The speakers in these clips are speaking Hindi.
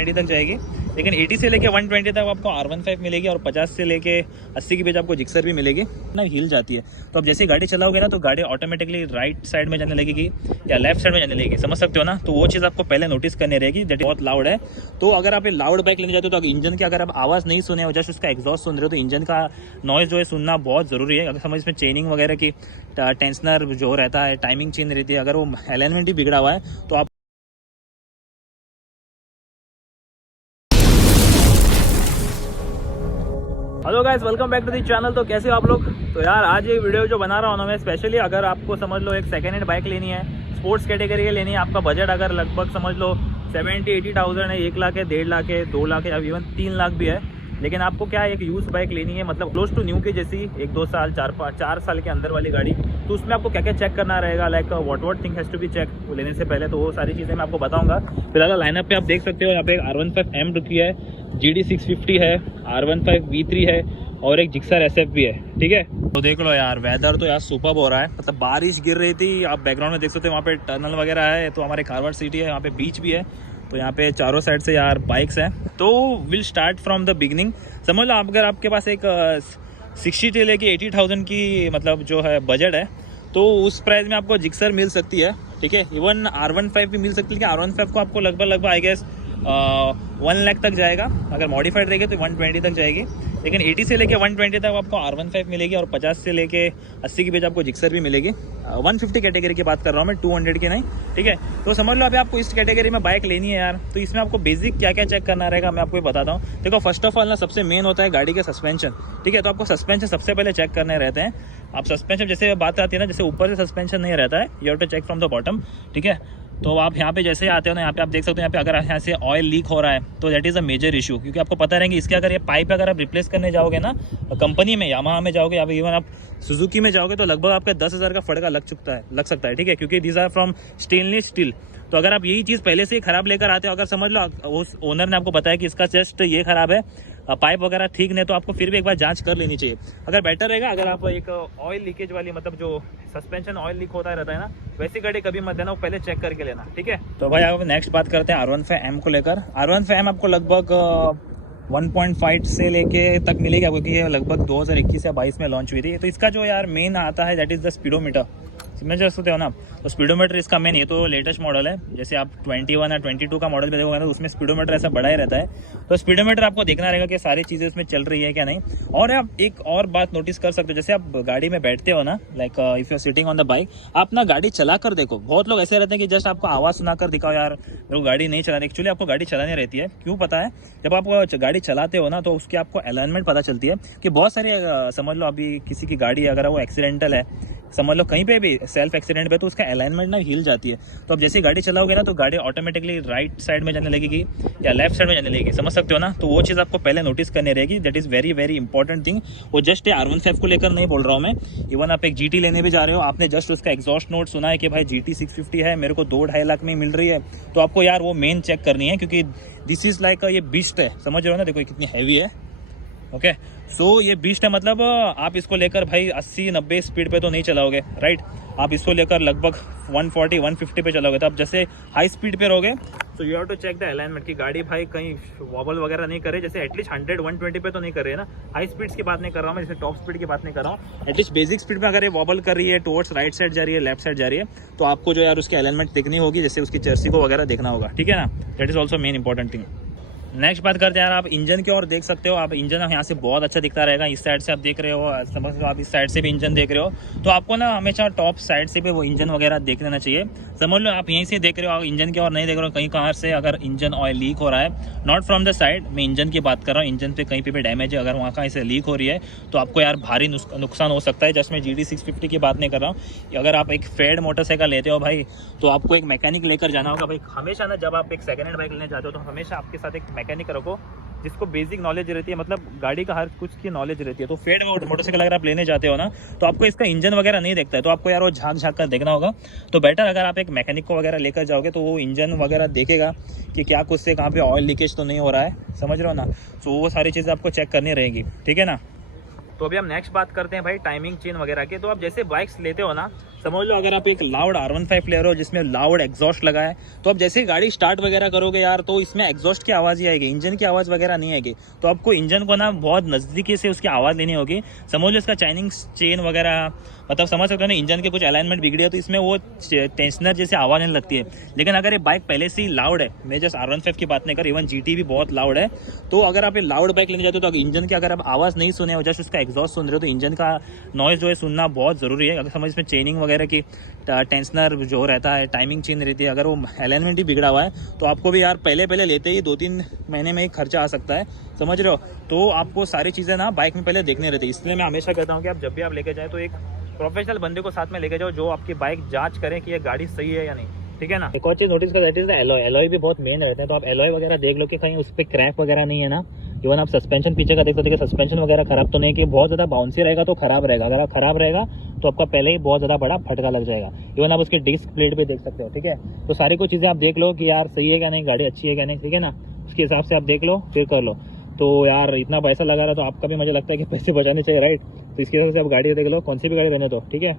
120 तक जाएगी, लेकिन 80 से लेके 120 तक आपको R15 मिलेगी और 50 से लेके 80 के बीच आपको जिक्सर भी मिलेगी ना, हिल जाती है। तो अब जैसे गाड़ी चलाओगे ना तो गाड़ी ऑटोमेटिकली राइट साइड में जाने लगेगी या लेफ्ट साइड में जाने लगेगी, समझ सकते हो ना। तो वो चीज़ आपको पहले नोटिस करनी रहेगी, दैट बहुत लाउड है। तो अगर आप लाउड बाइक लेने जाते हो तो इंजन की अगर आप आवाज़ नहीं सुने हो, जस्ट उसका एग्जॉस्ट सुन रहे हो, तो इंजन का नॉइज़ जो है सुनना बहुत ज़रूरी है। अगर समझ इसमें चेनिंग वगैरह की टेंशनर जो रहता है, टाइमिंग चेंज रहती है, अगर वो अलाइनमेंट ही बिगड़ा हुआ है तो आप hello guys, welcome back to the channel. तो कैसे हो आप लोग। तो यार आज ये वीडियो जो बना रहा हूँ ना मैं स्पेशली, अगर आपको समझ लो एक सेकेंड हैंड बाइक लेनी है, स्पोर्ट्स कैटेगरी की लेनी है, आपका बजट अगर लगभग समझ लो 70-80,000 है, 1 लाख है, 1.5 लाख है, 2 लाख है, अब इवन 3 लाख भी है, लेकिन आपको क्या एक यूज बाइक लेनी है, मतलब क्लोज टू न्यू की जैसी 1-2 साल 4 साल के अंदर वाली गाड़ी, तो उसमें आपको क्या क्या चेक करना रहेगा, like what thing has to be check लेने से पहले। तो वो सारी चीज़ें मैं आपको बताऊंगा। फिलहाल लाइनअप पे आप देख सकते हो, यहाँ पे R15M रुकी है, GD650 है, R15 V3 है और एक जिक्सर SF भी है। ठीक है, तो देख लो यार, वेदर तो यार सुपर्ब हो रहा है, मतलब बारिश गिर रही थी, आप बैकग्राउंड में देख सकते हो, वहाँ पे टनल वगैरह है, तो हमारे कारवार सिटी है, यहाँ पे बीच भी है, तो यहाँ पे चारों साइड से यार बाइक्स हैं। तो will start from the beginning. समझ लो अगर आपके पास एक 60 से लेके 80,000 की मतलब जो है बजट है, तो उस प्राइस में आपको जिक्सर मिल सकती है। ठीक है, इवन R15 भी मिल सकती है, लेकिन R15 को आपको लगभग आई गेस 1 लाख तक जाएगा, अगर मॉडिफाइड रहेगी तो 120 तक जाएगी, लेकिन 80 से लेके 120 तक आपको R15 मिलेगी और 50 से लेके 80 के बीच आपको जिक्सर भी मिलेगी। 150 कैटेगरी की बात कर रहा हूँ मैं, 200 की नहीं। ठीक है, तो समझ लो अभी आपको इस कैटेगरी में बाइक लेनी है यार, तो इसमें आपको बेसिक क्या क्या चेक करना रहेगा मैं आपको ये बताता हूँ। देखो, फर्स्ट ऑफ ऑल ना सबसे मेन होता है गाड़ी के सस्पेंशन। ठीक है, तो आपको सस्पेंशन सबसे पहले चेक करने रहते हैं। आप सस्पेंशन जैसे बात आती है ना, जैसे ऊपर से सस्पेंशन नहीं रहता है, you have to check from the bottom. ठीक है, तो आप यहाँ पे जैसे आते हो ना, यहाँ पे आप देख सकते हो, यहाँ पे अगर यहाँ से ऑयल लीक हो रहा है तो that is a major issue, क्योंकि आपको पता रहेंगे इसके अगर ये पाइप अगर आप रिप्लेस करने जाओगे ना कंपनी में, यामाहा में जाओगे या इवन आप सुजुकी में जाओगे, तो लगभग आपका 10,000 का फटका लग सकता है। ठीक है, क्योंकि these are from stainless steel. तो अगर आप यही चीज़ पहले से ही खराब लेकर आते हो, अगर समझ लो उस ओनर ने आपको बताया कि इसका जस्ट ये खराब है, पाइप वगैरह ठीक नहीं, तो आपको फिर भी एक बार जांच कर लेनी चाहिए। अगर बेटर रहेगा अगर आप एक ऑयल लीकेज वाली, मतलब जो सस्पेंशन ऑयल लीक होता रहता है ना, वैसी गाड़ी कभी मत देना, वो पहले चेक करके लेना। ठीक है, तो भाई आप नेक्स्ट बात करते हैं R15M को लेकर। R15M आपको लगभग 1.5 से लेके तक मिलेगी आपको, क्योंकि ये लगभग 2021 या 22 में लॉन्च हुई थी। तो इसका जो यार मेन आता है दैट इज़ द स्पीडोमीटर, समझ सकते हो ना। तो स्पीडोमीटर इसका मेन, ये तो लेटेस्ट मॉडल है, जैसे आप 21 या 22 का मॉडल भी देखोगे ना, तो उसमें स्पीडोमीटर ऐसा बड़ा ही रहता है। तो स्पीडोमीटर आपको देखना रहेगा कि सारी चीज़ें उसमें चल रही है क्या नहीं। और आप एक और बात नोटिस कर सकते हो, जैसे आप गाड़ी में बैठते हो ना, like if you are sitting on the bike, आप ना गाड़ी चला कर देखो। बहुत लोग ऐसे रहते हैं कि जस्ट आपको आवाज़ सुना कर दिखाओ यार मेरे को गाड़ी नहीं चलानी। एक्चुअली आपको गाड़ी चलानी रहती है, क्यों पता है, जब आप गाड़ी चलाते हो ना तो उसकी आपको अलाइनमेंट पता चलती है कि बहुत सारी समझ लो अभी किसी की गाड़ी अगर वो एक्सीडेंटल है, समझ लो कहीं पे भी सेल्फ एक्सीडेंट पे, तो उसका अलाइनमेंट ना हिल जाती है। तो अब जैसे गाड़ी चलाओगे ना तो गाड़ी ऑटोमेटिकली राइट साइड में जाने लगेगी या लेफ्ट साइड में जाने लगेगी, समझ सकते हो ना। तो वो चीज़ आपको पहले नोटिस करनी रहेगी, that is very very important thing. वो जस्ट R15 को लेकर नहीं बोल रहा हूँ मैं, इवन आप एक GT लेने भी जा रहे हो, आपने जस्ट उसका एग्जॉस्ट नोट सुना है कि भाई GT650 है, मेरे को 2-2.5 लाख में मिल रही है, तो आपको यार वो मेन चेक करनी है, क्योंकि दिस इज़ लाइक ये बीस्ट है, समझ रहे हो ना, देखो कितनी हैवी है। ओके, सो ये बीस्ट है, मतलब आप इसको लेकर भाई 80-90 स्पीड पे तो नहीं चलाओगे, राइट। आप इसको लेकर लगभग 140-150 पे चलाओगे। तो आप जैसे हाई स्पीड पे रहोगे तो you have to check the alignment की गाड़ी भाई कहीं वॉबल वगैरह नहीं करे, जैसे एटलीस्ट 100-120 पे तो नहीं कर रही है ना। हाई स्पीड्स की बात नहीं कर रहा हूँ मैं, जैसे टॉप स्पीड की बात नहीं कर रहा हूँ, एटलीस्ट बेसिक स्पीड में अगर ये वॉबल कर रही है, टुवर्ड्स राइट साइड जा रही है, लेफ्ट साइड जा रही है, तो आपको जो यार उसकी अलाइनमेंट देखनी होगी, जैसे उसकी जर्सी को वगैरह देखना होगा। ठीक है ना, that is also main important thing. Next बात करते हैं यार, आप इंजन की ओर देख सकते हो। आप इंजन यहाँ से बहुत अच्छा दिखता रहेगा, इस साइड से आप देख रहे हो, समझ लो आप इस साइड से भी इंजन देख रहे हो, तो आपको ना हमेशा टॉप साइड से भी वो इंजन वगैरह देख लेना चाहिए। समझ लो आप यहीं से देख रहे हो, आप इंजन की ओर नहीं देख रहे हो, कहीं कहाँ से अगर इंजन ऑयल लीक हो रहा है, नॉट फ्रॉम द साइड, मैं इंजन की बात कर रहा हूँ, इंजन पे कहीं पे भी डैमेज है, अगर वहाँ कहीं से लीक हो रही है तो आपको यार भारी नुकसान हो सकता है। जस्ट मैं GD650 की बात नहीं कर रहा हूँ, अगर आप एक फेड मोटरसाइकिल लेते हो भाई, तो आपको एक मैकेनिक लेकर जाना होगा भाई। हमेशा ना जब आप एक सेकेंड हैंड बाइक लेने जाते हो तो हमेशा आपके साथ एक मैकेनिक रखो जिसको बेसिक नॉलेज रहती है, मतलब गाड़ी का हर कुछ की नॉलेज रहती है। तो फेड मोटरसाइकिल अगर आप लेने जाते हो ना, तो आपको इसका इंजन वगैरह नहीं देखता है, तो आपको यार वो झाँक कर देखना होगा। तो बेटर अगर आप एक मैकेनिक को वगैरह लेकर जाओगे तो वो इंजन वगैरह देखेगा कि क्या कुछ से कहाँ पे ऑयल लीकेज तो नहीं हो रहा है, समझ रहे हो ना। तो वो सारी चीज़ें आपको चेक करनी रहेगी। ठीक है ना, तो अभी हम नेक्स्ट बात करते हैं भाई टाइमिंग चेन वगैरह की। तो आप जैसे बाइक्स लेते हो ना, समझ लो अगर आप एक लाउड R15 ले रहे हो जिसमें लाउड एग्जॉस्ट लगा है, तो आप जैसे ही गाड़ी स्टार्ट वगैरह करोगे यार, तो इसमें एग्जॉस्ट की आवाज़ ही आएगी, इंजन की आवाज़ वगैरह नहीं आएगी। तो आपको इंजन को ना बहुत नज़दीकी से उसकी आवाज़ लेनी होगी। समझ लो इसका चाइनिंग चेन वगैरह, मतलब समझ सकते हो ना, इंजन के कुछ अलाइनमेंट बिगड़ी है तो इसमें वो टेंशनर जैसे आवाज़ नहीं लगती है। लेकिन अगर ये बाइक पहले से ही लाउड है, मैं जस्ट R15 की बात नहीं कर, इवन GT भी बहुत लाउड है, तो अगर आप ये लाउड बाइक लेने जाते हो तो इंजन की अगर आप आवाज़ नहीं सुने हो, जस्ट उसका एग्जॉस्ट सुन रहे हो, तो इंजन का नॉइज़ जो है सुनना बहुत ज़रूरी है। अगर समझ इसमें चेनिंग वगैरह की टेंशनर जो रहता है, टाइमिंग चेन रहती है, अगर वो अलाइनमेंट ही बिगड़ा हुआ है तो आपको भी यार पहले लेते ही 2-3 महीने में ही खर्चा आ सकता है, समझ रहे हो। तो आपको सारी चीज़ें ना बाइक में पहले देखने रहती है। इसलिए मैं हमेशा कहता हूँ कि आप जब भी आप लेके जाए तो एक प्रोफेशनल बंदे को साथ में लेके जाओ जो आपकी बाइक जांच करें कि ये गाड़ी सही है या नहीं, ठीक है ना। एक और चीज़ नोटिस कर, that is the alloy. Alloy भी बहुत मेन रहते हैं, तो आप एलॉय वगैरह देख लो कि कहीं उस पर क्रैक वगैरह नहीं है ना। इवन आप सस्पेंशन पीछे का देख सकते हो, सस्पेंशन वगैरह खराब तो नहीं, कि बहुत ज़्यादा बाउंसी रहेगा तो खराब रहेगा। अगर आप खराब रहेगा तो आपका पहले ही बहुत ज़्यादा बड़ा फटका लग जाएगा। इवन आप उसके डिस्क प्लेट भी देख सकते हो, ठीक है। तो सारी कुछ चीज़ें आप देख लो कि यार सही है क्या नहीं, गाड़ी अच्छी है क्या नहीं, ठीक है ना। उसके हिसाब से आप देख लो, फिर कर लो। तो यार इतना पैसा लगा रहा तो आपका भी मुझे लगता है कि पैसे बचाने चाहिए, राइट। तो इसके हिसाब से आप गाड़ी देख लो, कौन सी भी गाड़ी रहने दो, ठीक है।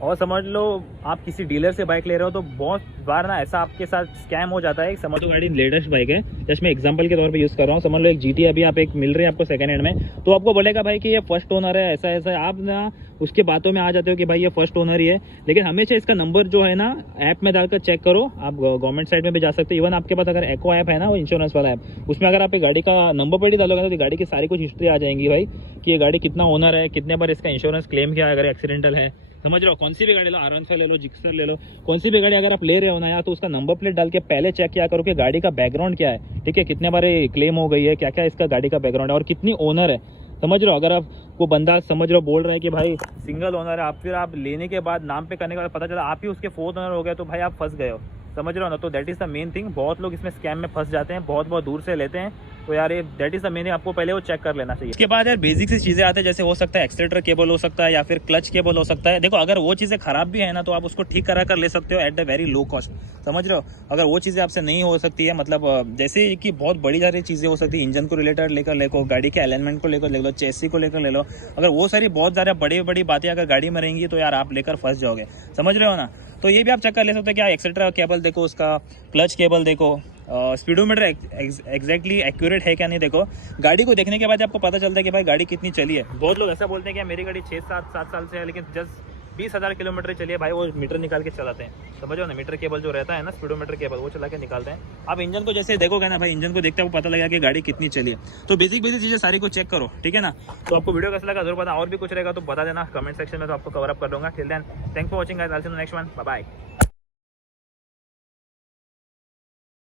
और समझ लो आप किसी डीलर से बाइक ले रहे हो तो बहुत बार ना ऐसा आपके साथ स्कैम हो जाता है। समझ लो गाड़ी लेटेस्ट बाइक है, जस्ट मैं एग्जांपल के तौर पे यूज़ कर रहा हूँ। समझ लो एक GT अभी आप एक मिल रही है आपको सेकंड हैंड में, तो आपको बोलेगा भाई कि ये फर्स्ट ओनर है, ऐसा ऐसा। आप ना उसके बातों में आ जाते हो कि भाई ये फर्स्ट ओनर ही है, लेकिन हमेशा इसका नंबर जो है ना ऐप में डालकर चेक करो। आप गवर्नमेंट साइट में भी जा सकते हो। इवन आपके पास अगर एको ऐप है ना, वो इंश्योरेंस वाला ऐप, उसमें अगर आप गाड़ी का नंबर प्लेट ही डालोगे तो गाड़ी की सारी कुछ हिस्ट्री आ जाएंगी भाई, कि ये गाड़ी कितना ओनर है, कितने बार इसका इंश्योरेंस क्लेम किया है अगर एक्सीडेंटल है। समझ रहे हो, कौन सी भी गाड़ी लो, R15 ले लो, जिक्सर ले लो, कौन सी भी गाड़ी अगर आप ले रहे हो ना यार, तो उसका नंबर प्लेट डाल के पहले चेक किया करो कि गाड़ी का बैकग्राउंड क्या है, ठीक है। कितने बार क्लेम हो गई है, क्या क्या इसका गाड़ी का बैकग्राउंड है और कितनी ओनर है, समझ रहे हो। अगर आप वो बंदा समझ रहे हो बोल रहा है कि भाई सिंगल ओनर है, आप फिर आप लेने के बाद नाम पे करने के बाद पता चला आप ही उसके 4th ओनर हो गए, तो भाई आप फंस गए हो, समझ रहे हो ना। तो that is the main thing. बहुत लोग इसमें स्कैम में फंस जाते हैं, बहुत दूर से लेते हैं, तो यार ये that is the main thing, आपको पहले वो चेक कर लेना चाहिए। इसके बाद यार बेसिक सी चीज़ें आती है, जैसे हो सकता है एक्सीलेटर केबल हो सकता है या फिर क्लच केबल हो सकता है। देखो अगर वो चीज़ें खराब भी है ना तो आप उसको ठीक करा कर ले सकते हो at the very low cost, समझ रहे हो। अगर वो चीज़ें आपसे नहीं हो सकती है, मतलब जैसे कि बहुत बड़ी सारी चीज़ें हो सकती है, इंजन को रिलेटेड लेकर ले लो, गाड़ी के अलाइनमेंट को लेकर ले लो, चेसी को लेकर ले लो, अगर वो सारी बहुत ज़्यादा बड़ी बातें अगर गाड़ी में रहेंगी तो यार आप लेकर फंस जाओगे, समझ रहे हो ना। तो ये भी आप चेक कर ले सकते हो कि एक्सेट्रा केबल देखो, उसका क्लच केबल देखो, स्पीडोमीटर एग्जैक्टली एक्यूरेट है क्या नहीं। देखो गाड़ी को देखने के बाद आपको पता चलता है कि भाई गाड़ी कितनी चली है। बहुत लोग ऐसा बोलते हैं कि मेरी गाड़ी 6-7 साल से है, लेकिन जस्ट 20,000 किलोमीटर चलिए भाई, वो मीटर निकाल के चलाते हैं, समझो ना। मीटर केबल जो रहता है ना, स्पीडोमीटर केबल, वो चला के निकालते हैं। आप इंजन को जैसे देखोगे ना भाई, इंजन को देखते आपको पता लगेगा कि गाड़ी कितनी चली है। तो बेसिक चीज़ें सारी को चेक करो, ठीक है ना। तो आपको वीडियो कैसा लगा जरूर पता, और भी कुछ रहेगा तो बता देना कमेंट सेक्शन में, तो आपको कवर अप कर दूंगा। Till then thanks for watching guys, I will see you next one, bye bye.